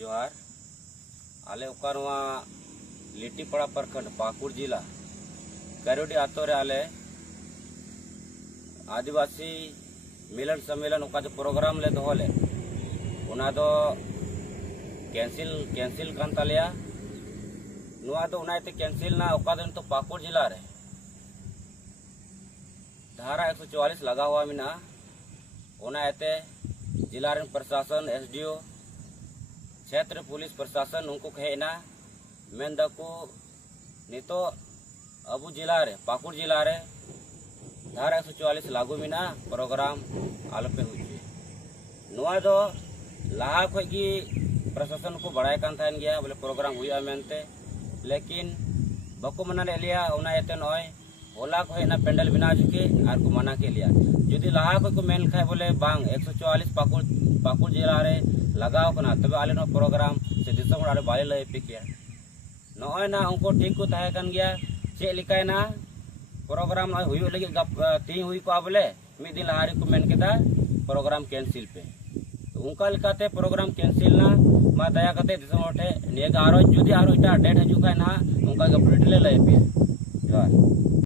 जोहार आले उकारवा लिट्टीपाड़ा प्रखंड पाकुड़ जिला करोडी आतो रे आले आदिवासी मिलन सम्मेलन उका जो प्रोग्राम ले दोले उना दो कैंसिल कान तालिया नुआ दो उनाते कैंसिल ना उका दिन तो पाकुड़ जिला रे धारा 144 लगा हुआ मिना उनाते जिला रे प्रशासन एसडीओ क्षेत्र पुलिस प्रशासन उनको कहना मेन दको नितो अबू जिला रे पाकुड़ जिला रे धारा 144 लागू मिना प्रोग्राम आलपे हुई नुआ दो लाहा खी प्रशासन को बड़ाई कान थान गया बोले प्रोग्राम हुआ मेनते लेकिन बको मना ले लिया उना एते नय होला को हेना पेंडल बना चुके आर को मना के लिया जुदी लाहा को मेन खाए बोले बांग 144 पाकुड़ जिला रे लगाव कना तबे आले नो प्रोग्राम से दिसम आले बाले लय पे किया नय ना उनको ठीक को थाहे कान गया चे लिकाय ना प्रोग्राम नय हुई लगी ती हुई को बोले मी दिन लाहारी को मेन केदा प्रोग्राम कैंसिल पे तो उनका लिखाते प्रोग्राम कैंसिल ना मा दया करते दिसम ओठे निये आरो जुदी आरो इटा डेट हजू का ना उनका अपडेट ले लय पे जोहार।